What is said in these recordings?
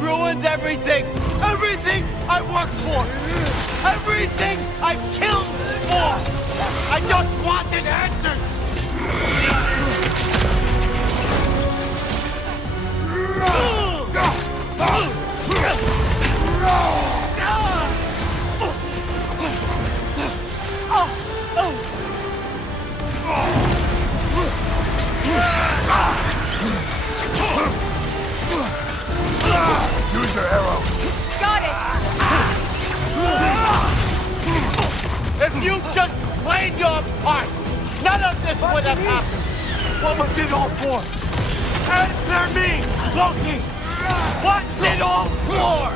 ruined everything! Everything I worked for! Everything I killed for! I just wanted answers! Use your arrow. Got it! If you just played your part, none of this would have happened. What was it all for? Answer me, Loki! What's it all for?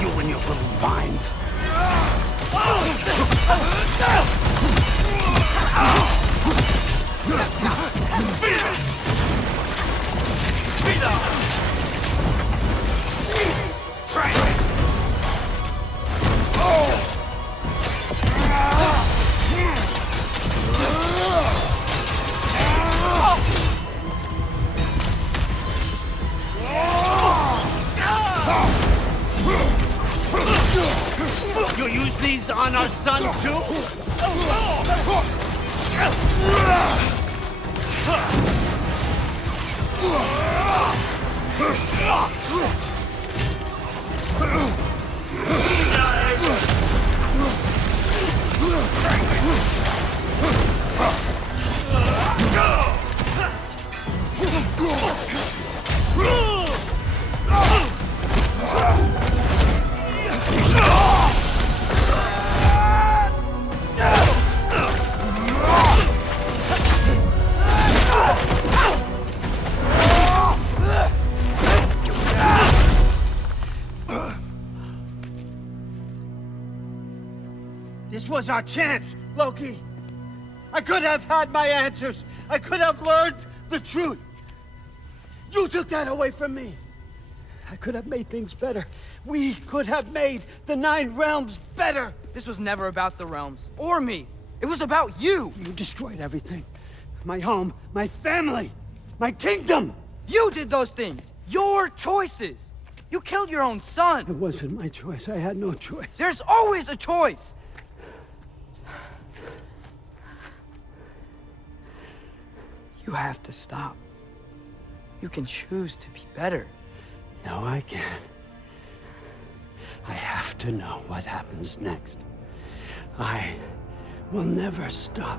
You and your little vines. You use these on our son too? This was our chance, Loki. I could have had my answers. I could have learned the truth. You took that away from me. I could have made things better. We could have made the 9 realms better. This was never about the realms, or me. It was about you! You destroyed everything. My home, my family, my kingdom! You did those things! Your choices! You killed your own son! It wasn't my choice. I had no choice. There's always a choice! You have to stop. You can choose to be better. No, I can't. I have to know what happens next. I will never stop.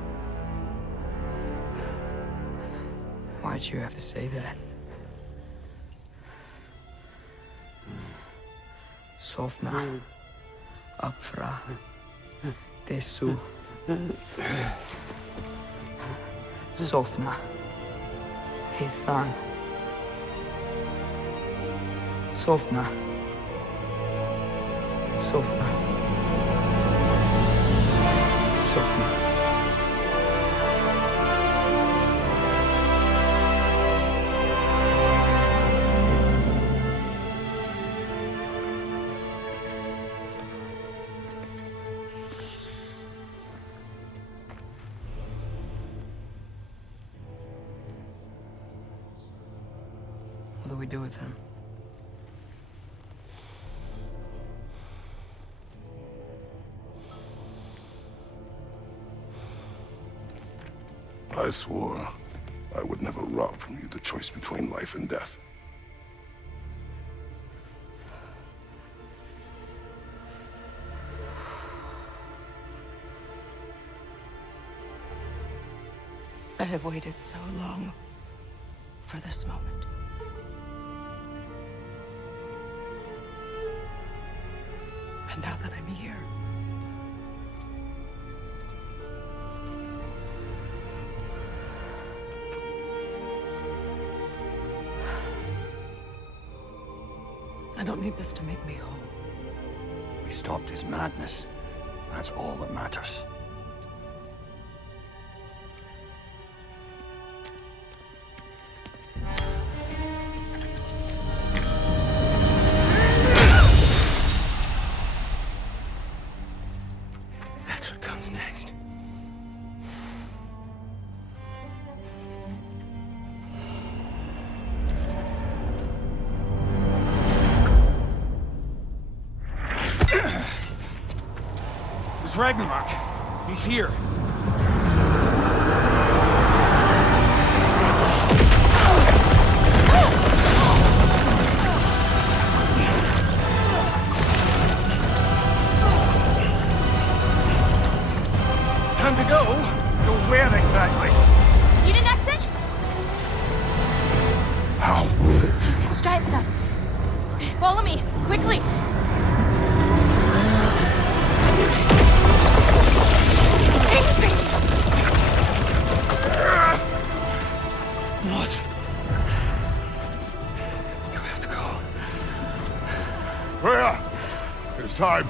Why'd you have to say that? Sofna. Apfra. Desu. Sofna. Hithan. Sofna. Sofna. Sofna. What do we do with him? I swore I would never rob from you the choice between life and death. I have waited so long for this moment. And now that I'm here, I don't need this to make me whole. We stopped his madness. That's all that matters. It's Ragnarok. He's here. Time to go. Go where exactly? You didn't exit? How? It's giant stuff. Okay, follow me, quickly. What? You have to go. Freya! It's time.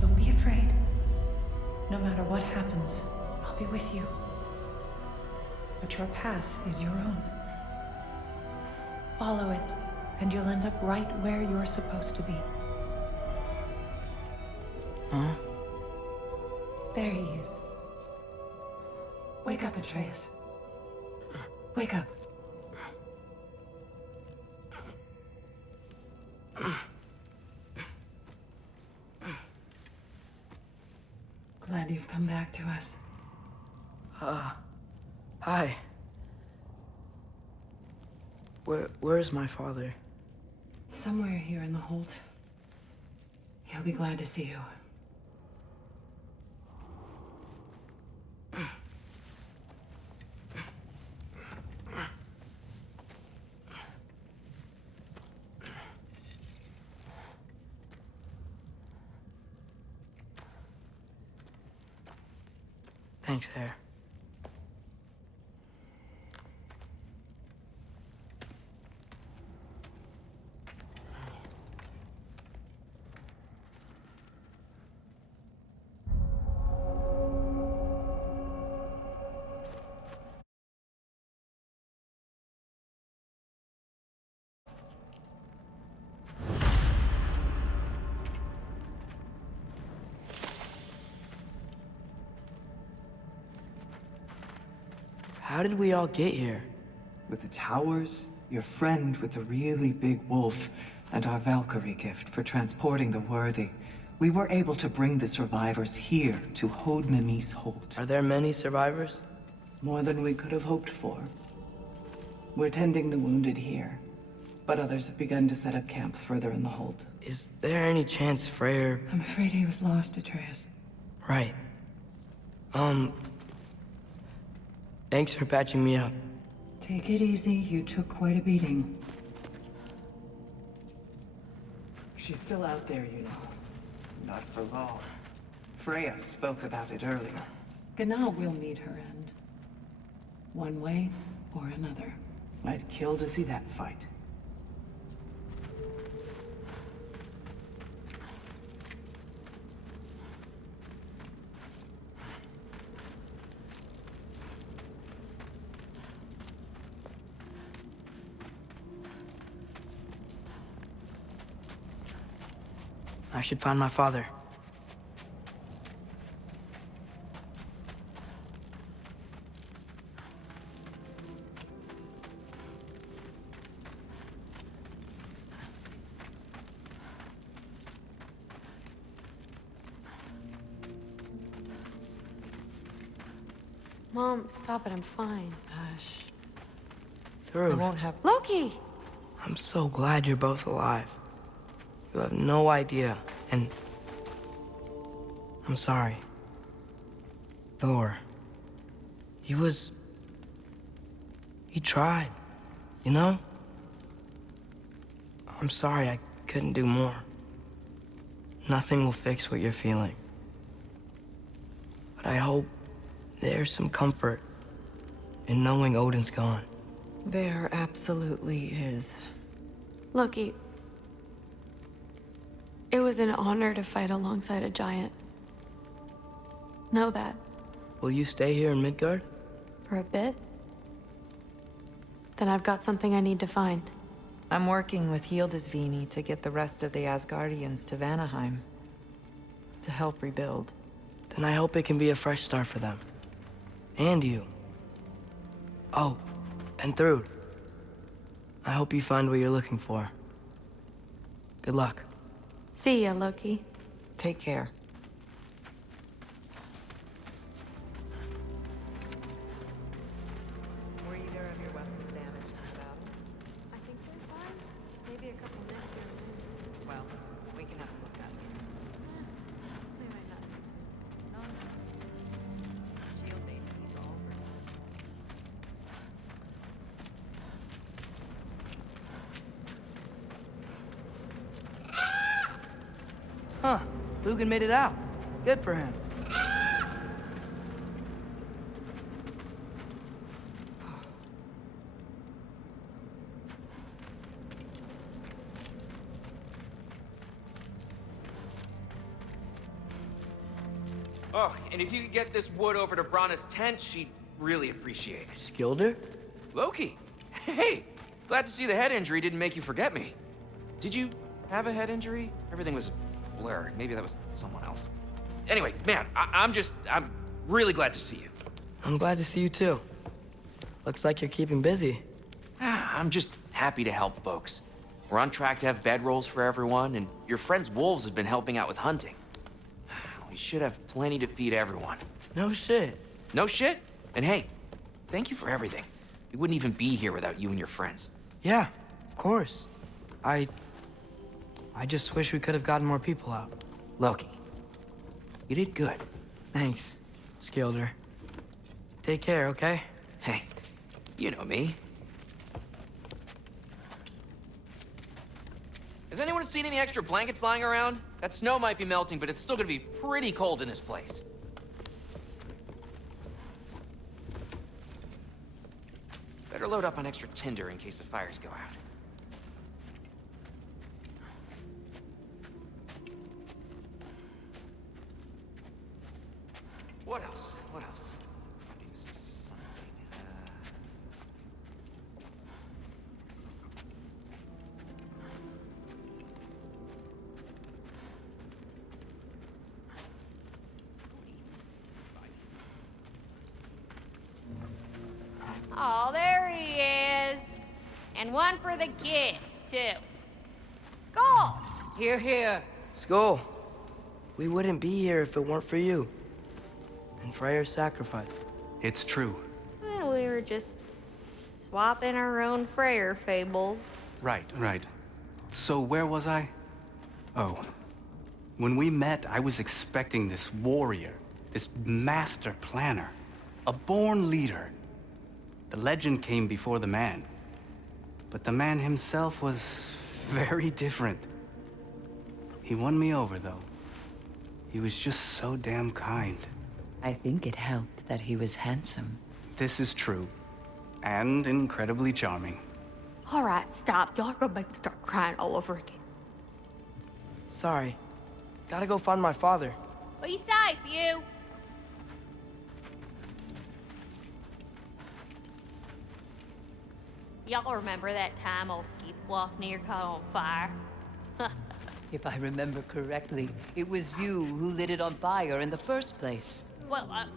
Don't be afraid. No matter what happens, I'll be with you. But your path is your own. Follow it, and you'll end up right where you're supposed to be. Huh? There he is. Wake up, Atreus. Wake up. Glad you've come back to us. Hi. Where's my father? Somewhere here in the hold. He'll be glad to see you. Thanks, Hare. How did we all get here? With the towers, your friend with the really big wolf, and our Valkyrie gift for transporting the worthy, we were able to bring the survivors here to Hod Mimi's Holt. Are there many survivors? More than we could have hoped for. We're tending the wounded here, but others have begun to set up camp further in the Holt. Is there any chance Freyr... I'm afraid he was lost, Atreus. Right. Thanks for patching me up. Take it easy. You took quite a beating. She's still out there, you know. Not for long. Freya spoke about it earlier. Gna will meet her end. One way or another. I'd kill to see that fight. I should find my father. Mom, stop it, I'm fine. Hush. Through. I won't have... Loki! I'm so glad you're both alive. You have no idea, and... I'm sorry. Thor. He tried, you know? I'm sorry I couldn't do more. Nothing will fix what you're feeling. But I hope there's some comfort in knowing Odin's gone. There absolutely is. Loki, it was an honor to fight alongside a giant. Know that. Will you stay here in Midgard? For a bit. Then I've got something I need to find. I'm working with Hildisvini to get the rest of the Asgardians to Vanaheim. To help rebuild. Then I hope it can be a fresh start for them. And you. Oh, and Thrud. I hope you find what you're looking for. Good luck. See ya, Loki. Take care. Were either of your weapons damaged in the battle? I think they're fine. Maybe a couple nips here and there. Well, we can have a look at them. They might not. No. Shield AP's all over. Huh. Lugan made it out. Good for him. Oh, and if you could get this wood over to Brana's tent, she'd really appreciate it. Skilder? Loki! Hey! Glad to see the head injury didn't make you forget me. Did you have a head injury? Everything was blurred. Maybe that was someone else. Anyway, man, I'm really glad to see you. I'm glad to see you too. Looks like you're keeping busy. I'm just happy to help folks. We're on track to have bedrolls for everyone, and your friend's wolves have been helping out with hunting. We should have plenty to feed everyone. No shit. No shit? And hey, thank you for everything. We wouldn't even be here without you and your friends. Yeah, of course. I just wish we could have gotten more people out. Loki, you did good. Thanks, Skilder. Take care, okay? Hey, you know me. Has anyone seen any extra blankets lying around? That snow might be melting, but it's still gonna be pretty cold in this place. Better load up on extra tinder in case the fires go out. What else? What else? Oh, there he is. And one for the kid, too. Skull! Here, here. Skull, we wouldn't be here if it weren't for you. And Freyr's sacrifice. It's true. Well, we were just swapping our own Freyr fables. Right. So where was I? Oh. When we met, I was expecting this warrior, this master planner, a born leader. The legend came before the man. But the man himself was very different. He won me over, though. He was just so damn kind. I think it helped that he was handsome. This is true. And incredibly charming. All right, stop. Y'all are gonna make me start crying all over again. Sorry. Gotta go find my father. Be safe, you. Y'all remember that time old Skeethbloss near caught on fire? If I remember correctly, it was you who lit it on fire in the first place. Well, not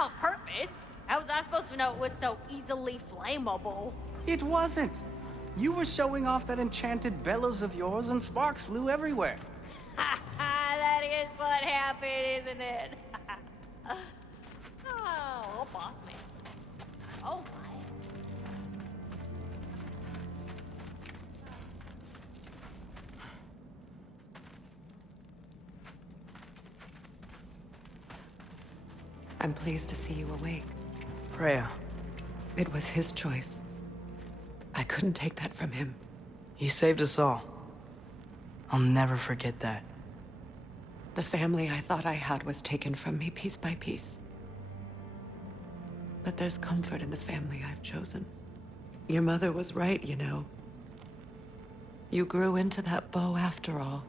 on purpose. How was I supposed to know it was so easily flammable? It wasn't. You were showing off that enchanted bellows of yours and sparks flew everywhere. That is what happened, isn't it? Oh, boss man. Oh, my. I'm pleased to see you awake. Freya. It was his choice. I couldn't take that from him. He saved us all. I'll never forget that. The family I thought I had was taken from me piece by piece. But there's comfort in the family I've chosen. Your mother was right, you know. You grew into that bow after all.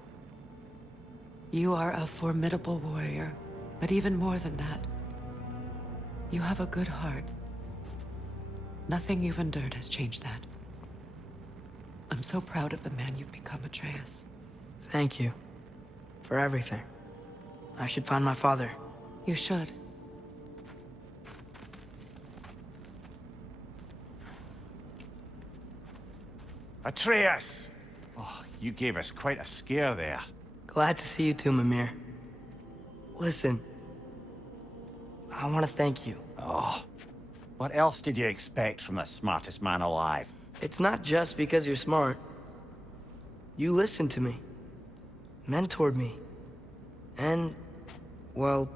You are a formidable warrior, but even more than that, you have a good heart. Nothing you've endured has changed that. I'm so proud of the man you've become, Atreus. Thank you. For everything. I should find my father. You should. Atreus! Oh, you gave us quite a scare there. Glad to see you too, Mimir. Listen. I want to thank you. Oh, what else did you expect from the smartest man alive? It's not just because you're smart. You listened to me. Mentored me. And, well,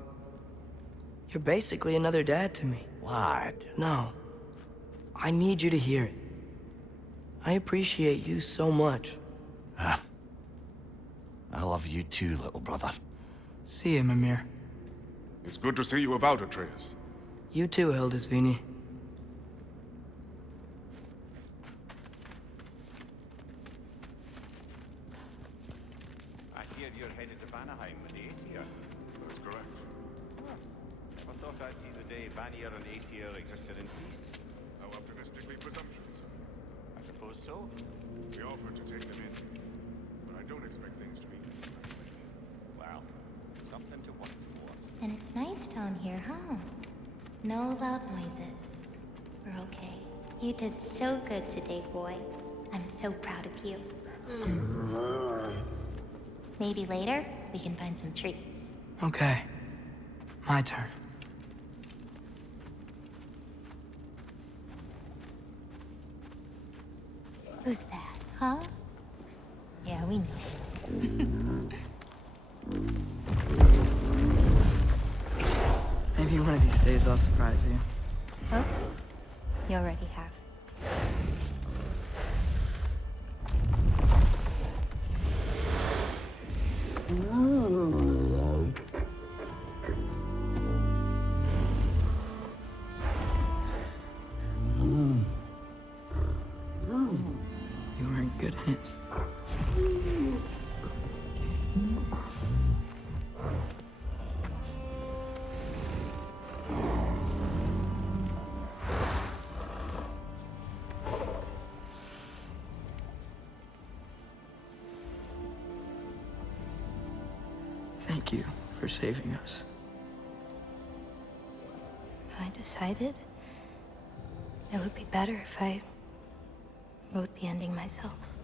you're basically another dad to me. What? No. I need you to hear it. I appreciate you so much. I love you too, little brother. See you, Mimir. It's good to see you about, Atreus. You too, Hildisvíni. I hear you're headed to Vanaheim with Aesir. That's correct. Never thought I'd see the day Vanir and Aesir existed in peace. How optimistically presumptuous. I suppose so. We offered to take them in, but I don't expect things to be easy. Well, something to work towards. And it's nice down here, huh? No loud noises. We're okay. You did so good today, boy. I'm so proud of you. Maybe later, we can find some treats. Okay. My turn. Who's that, huh? Yeah, we know. Maybe one of these days I'll surprise you. Oh? You already have. You were in good hands. Thank you for saving us. I decided it would be better if I wrote the ending myself.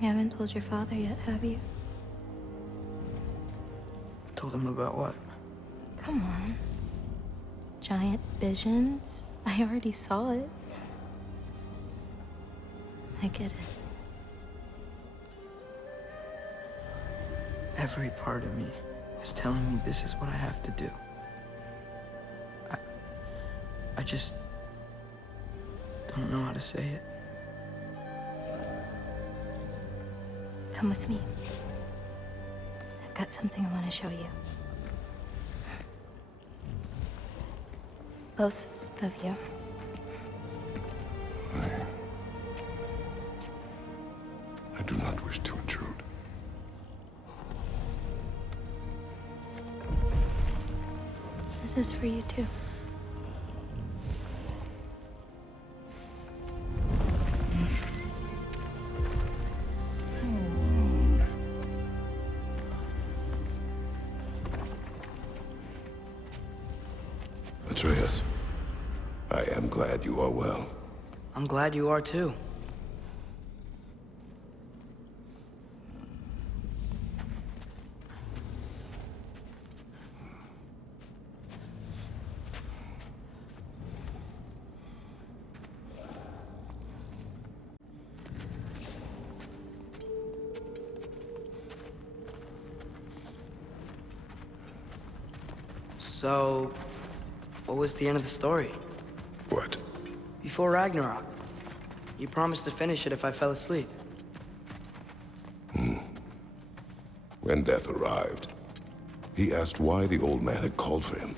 You haven't told your father yet, have you? Told him about what? Come on. Giant visions? I already saw it. I get it. Every part of me is telling me this is what I have to do. I just don't know how to say it. Come with me. I've got something I want to show you. Both of you. I do not wish to intrude. This is for you too. Atreus, I am glad you are well. I'm glad you are too. So, what was the end of the story? What? Before Ragnarok. You promised to finish it if I fell asleep. When death arrived, he asked why the old man had called for him.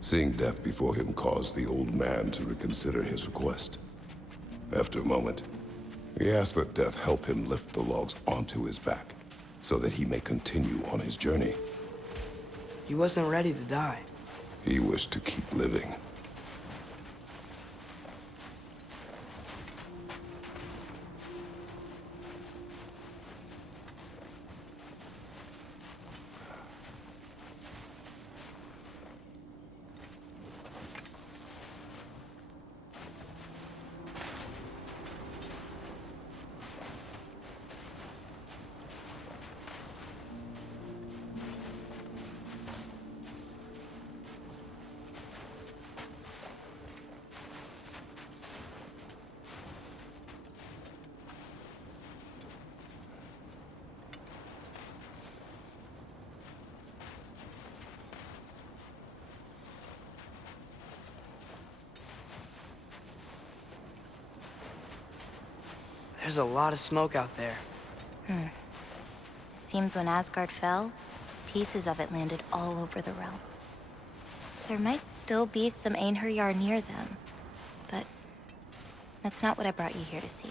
Seeing death before him caused the old man to reconsider his request. After a moment, he asked that death help him lift the logs onto his back, so that he may continue on his journey. He wasn't ready to die. He wished to keep living. There's a lot of smoke out there. Seems when Asgard fell, pieces of it landed all over the realms. There might still be some Einherjar near them, but that's not what I brought you here to see.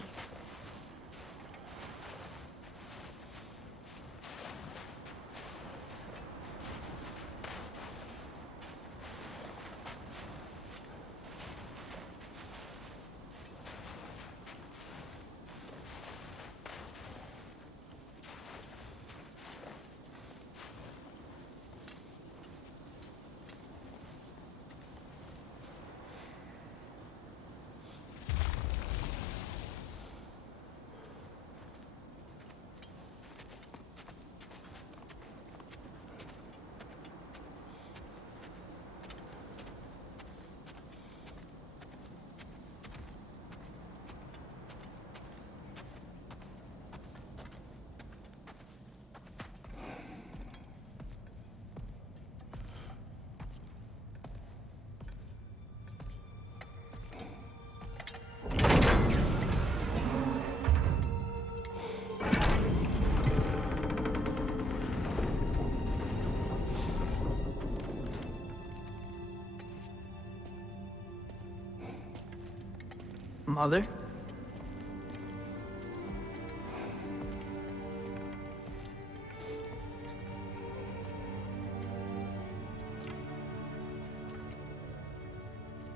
Mother?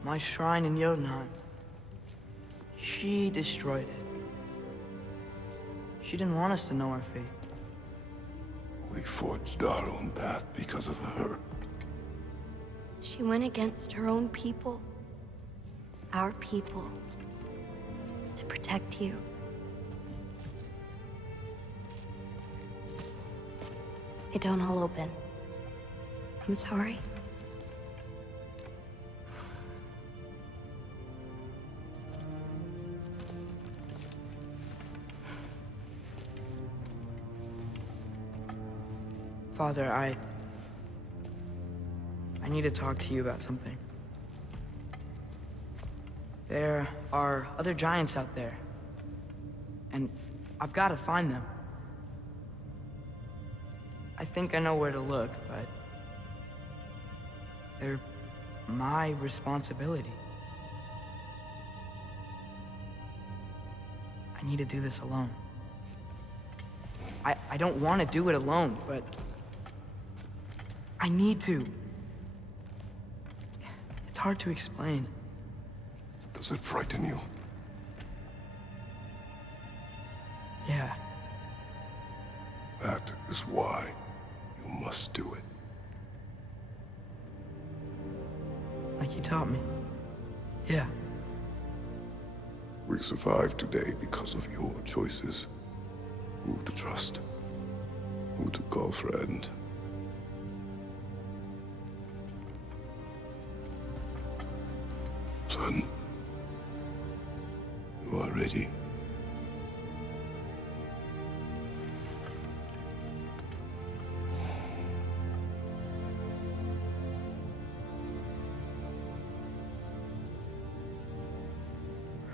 My shrine in Jotunheim. She destroyed it. She didn't want us to know our fate. We forged our own path because of her. She went against her own people. Our people. To protect you. They don't all open. I'm sorry. Father, I need to talk to you about something. There are other giants out there, and I've got to find them. I think I know where to look, but they're my responsibility. I need to do this alone. I don't want to do it alone, but I need to. It's hard to explain. Does it frighten you? Yeah. That is why you must do it. Like you taught me. Yeah. We survived today because of your choices. Who to trust, who to call friend. Son, you are ready.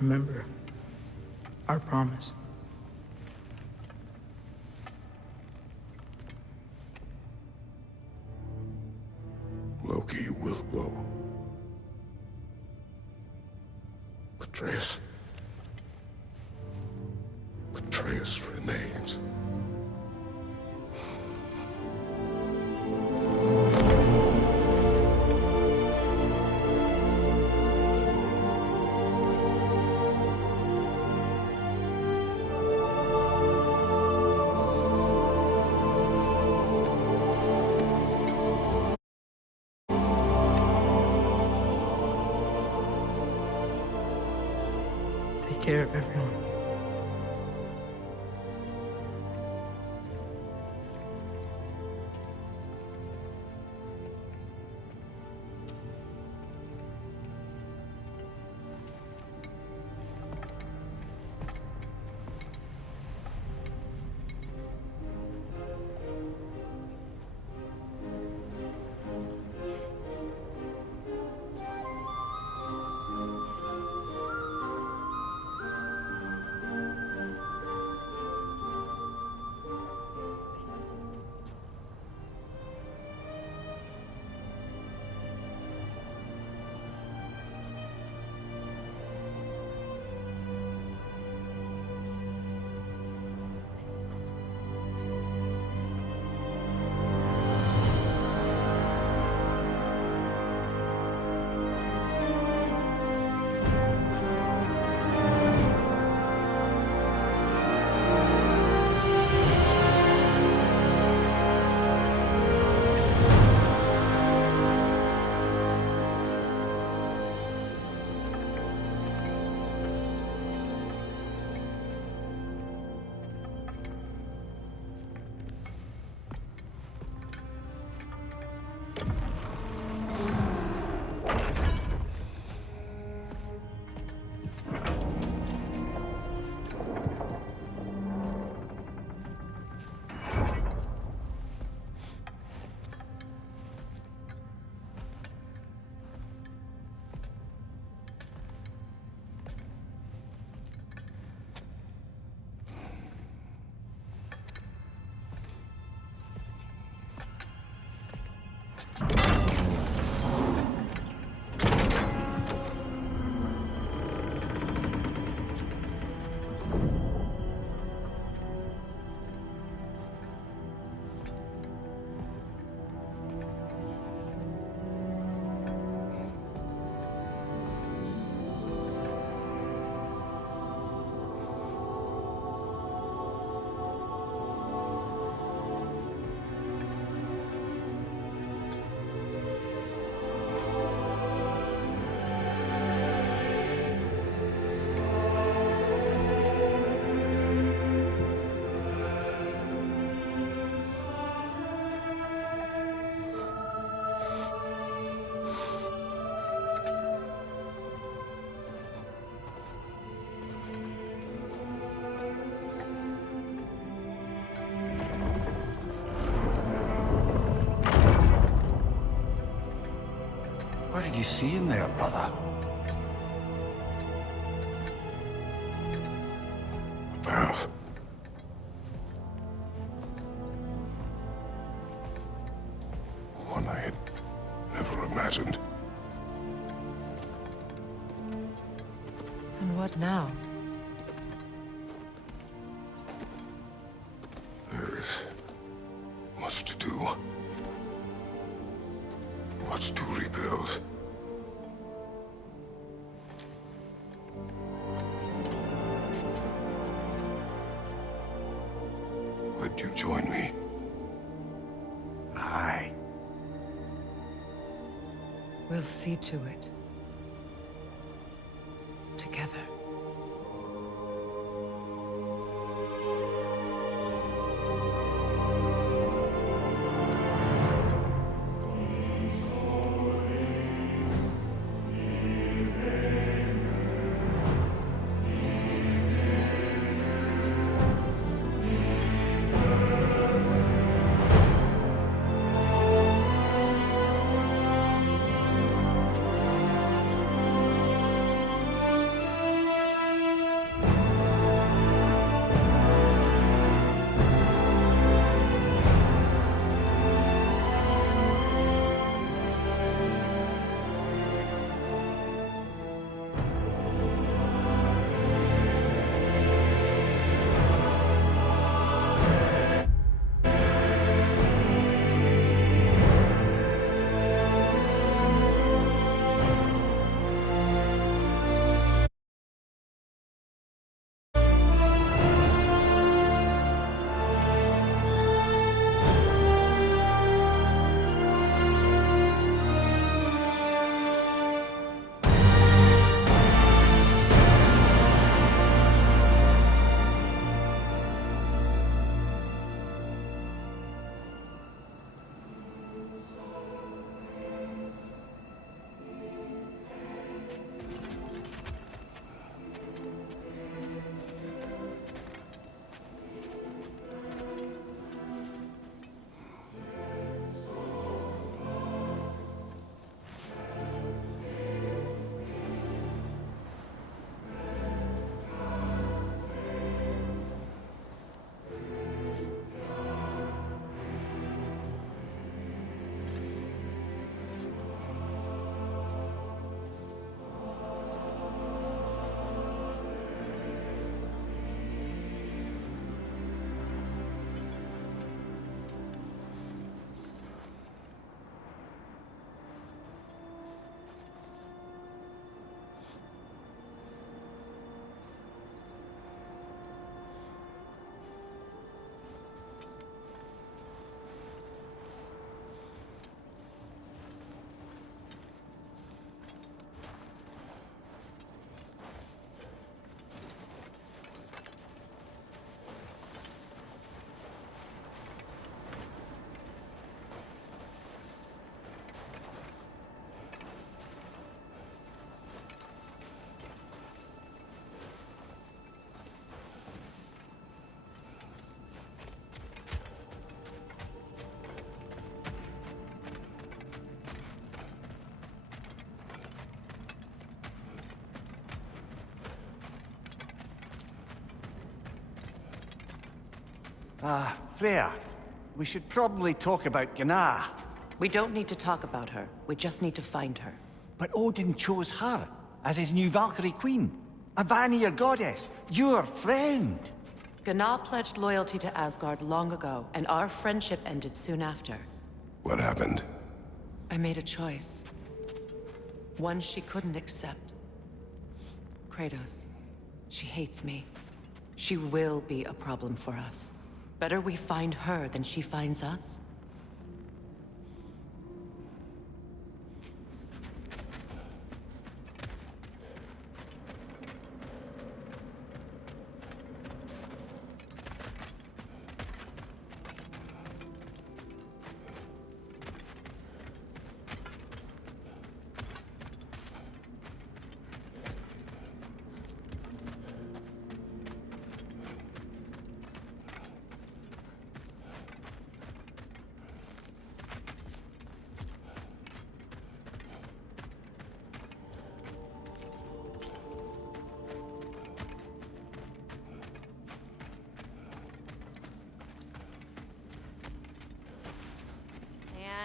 Remember our promise. Loki will go. Atreus. Atreus remains. Take care of everyone. What did you see in there, brother? A path. One I had never imagined. And what now? There is much to do. Much to rebuild. Would you join me? Aye. We'll see to it. Together. Freya, we should probably talk about Gná. We don't need to talk about her. We just need to find her. But Odin chose her as his new Valkyrie queen. A Vanir goddess, your friend. Gná pledged loyalty to Asgard long ago, and our friendship ended soon after. What happened? I made a choice. One she couldn't accept. Kratos. She hates me. She will be a problem for us. Better we find her than she finds us.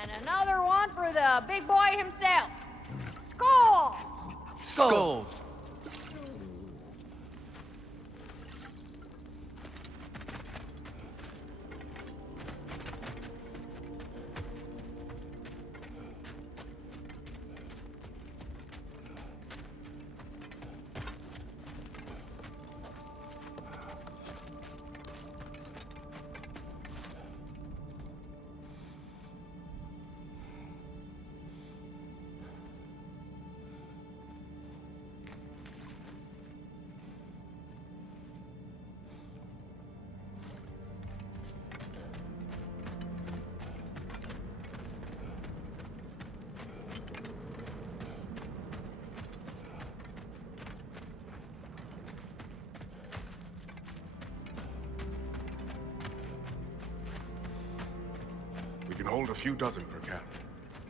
And another one for the big boy himself. Skull! Skull! We can hold a few dozen per camp.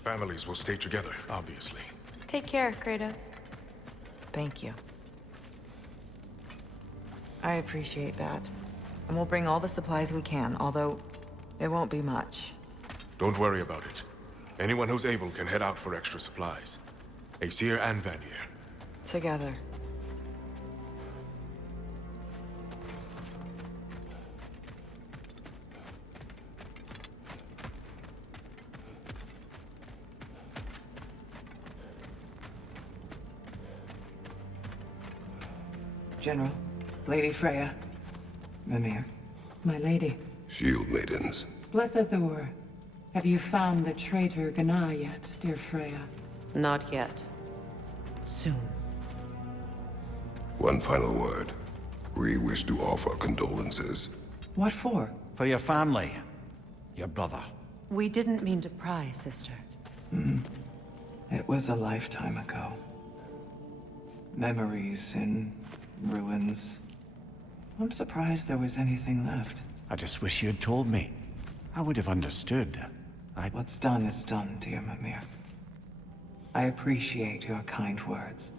Families will stay together, obviously. Take care, Kratos. Thank you. I appreciate that. And we'll bring all the supplies we can, although it won't be much. Don't worry about it. Anyone who's able can head out for extra supplies. Aesir and Vanir. Together. General, Lady Freya, Mimir, my lady. Shield maidens. Blessed Thor, have you found the traitor Gná yet, dear Freya? Not yet. Soon. One final word. We wish to offer condolences. What for? For your family. Your brother. We didn't mean to pry, sister. It was a lifetime ago. Memories in ruins. I'm surprised there was anything left. I just wish you had told me. I would have understood. What's done is done, dear Mimir. I appreciate your kind words.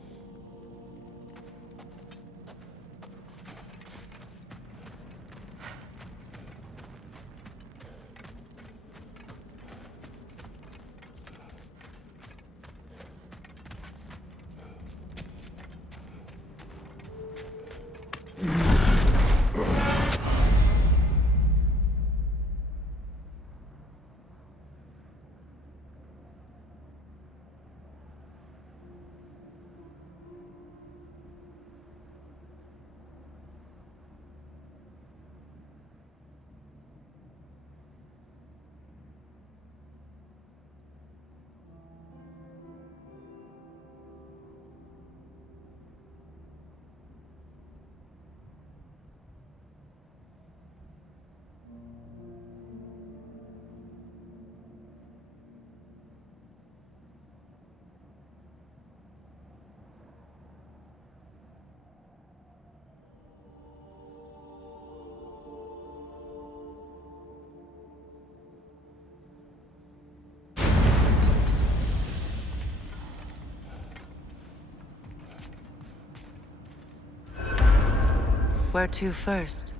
Where to first?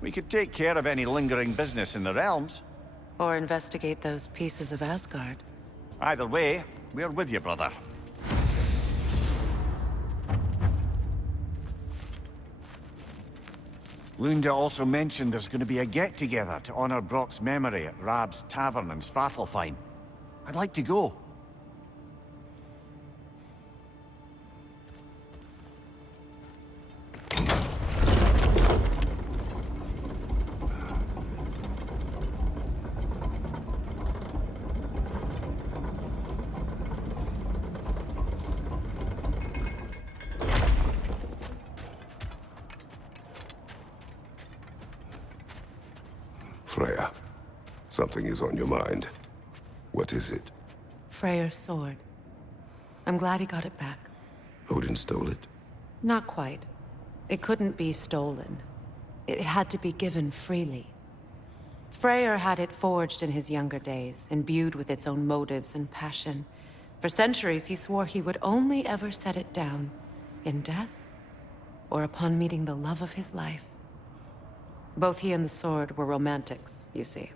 We could take care of any lingering business in the realms. Or investigate those pieces of Asgard. Either way, we're with you, brother. Lunda also mentioned there's going to be a get-together to honor Brock's memory at Rab's Tavern in Svartalfheim. I'd like to go. Freya, something is on your mind. What is it? Freyr's sword. I'm glad he got it back. Odin stole it? Not quite. It couldn't be stolen. It had to be given freely. Freyr had it forged in his younger days, imbued with its own motives and passion. For centuries, he swore he would only ever set it down in death or upon meeting the love of his life. Both he and the sword were romantics, you see.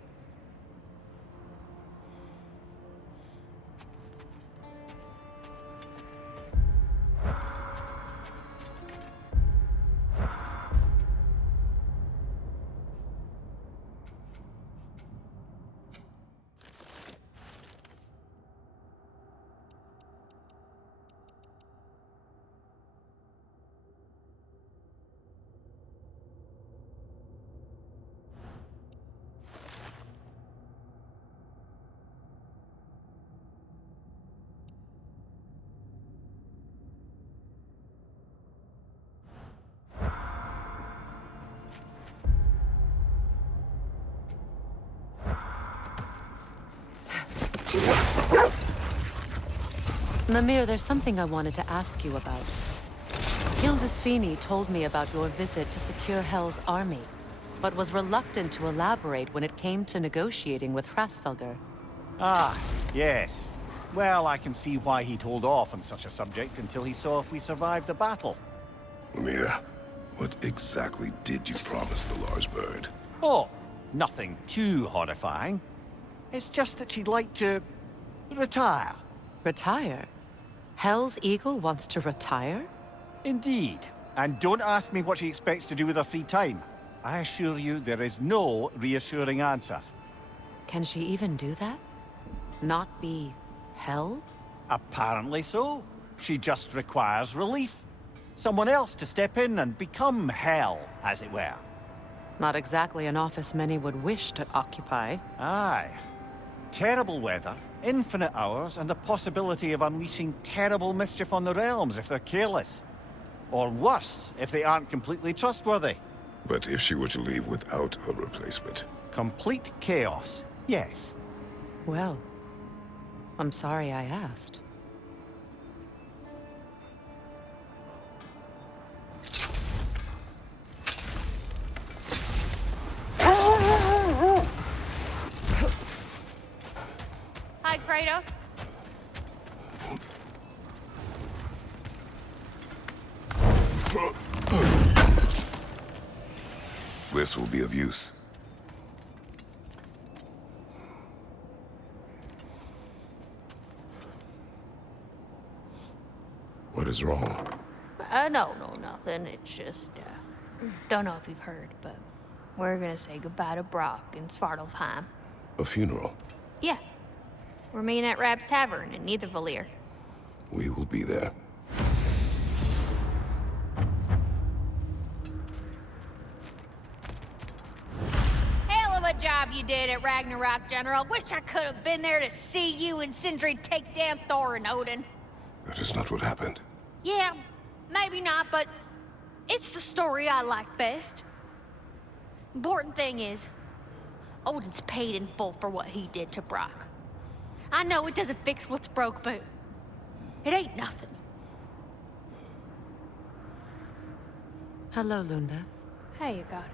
Mimir, there's something I wanted to ask you about. Hildisvini told me about your visit to secure Hel's army, but was reluctant to elaborate when it came to negotiating with Hrasfelger. Ah, yes. Well, I can see why he'd hold off on such a subject until he saw if we survived the battle. Mimir, what exactly did you promise the large bird? Oh, nothing too horrifying. It's just that she'd like to retire. Retire? Hel's eagle wants to retire? Indeed. And don't ask me what she expects to do with her free time. I assure you there is no reassuring answer. Can she even do that? Not be Hel? Apparently so. She just requires relief. Someone else to step in and become Hel, as it were. Not exactly an office many would wish to occupy. Aye. Terrible weather, infinite hours, and the possibility of unleashing terrible mischief on the realms if they're careless. Or worse, if they aren't completely trustworthy. But if she were to leave without a replacement? Complete chaos, yes. Well, I'm sorry I asked. Hi, Kratos. This will be of use. What is wrong? No, nothing. It's just, don't know if you've heard, but we're gonna say goodbye to Brock in Svartalfheim. A funeral? Yeah. We're meeting at Rab's Tavern in Nidavellir. We will be there. Hell of a job you did at Ragnarok, General. Wish I could have been there to see you and Sindri take down Thor and Odin. That is not what happened. Yeah, maybe not, but it's the story I like best. Important thing is, Odin's paid in full for what he did to Brock. I know it doesn't fix what's broke, but it ain't nothing. Hello, Lunda. Hey, you goddess.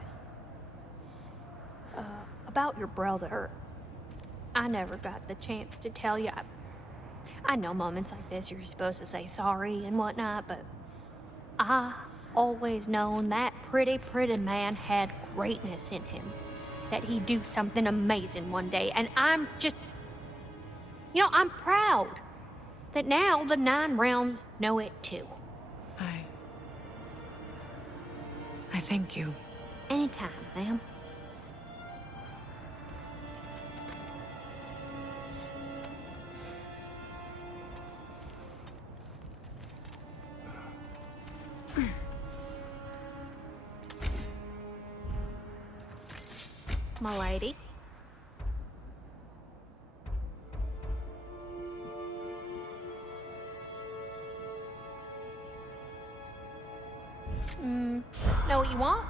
About your brother, I never got the chance to tell you. I know moments like this you're supposed to say sorry and whatnot, but I always known that pretty man had greatness in him. That he'd do something amazing one day, and I'm just... You know, I'm proud that now the 9 realms know it too. I thank you. Anytime, ma'am. My lady. Know what you want?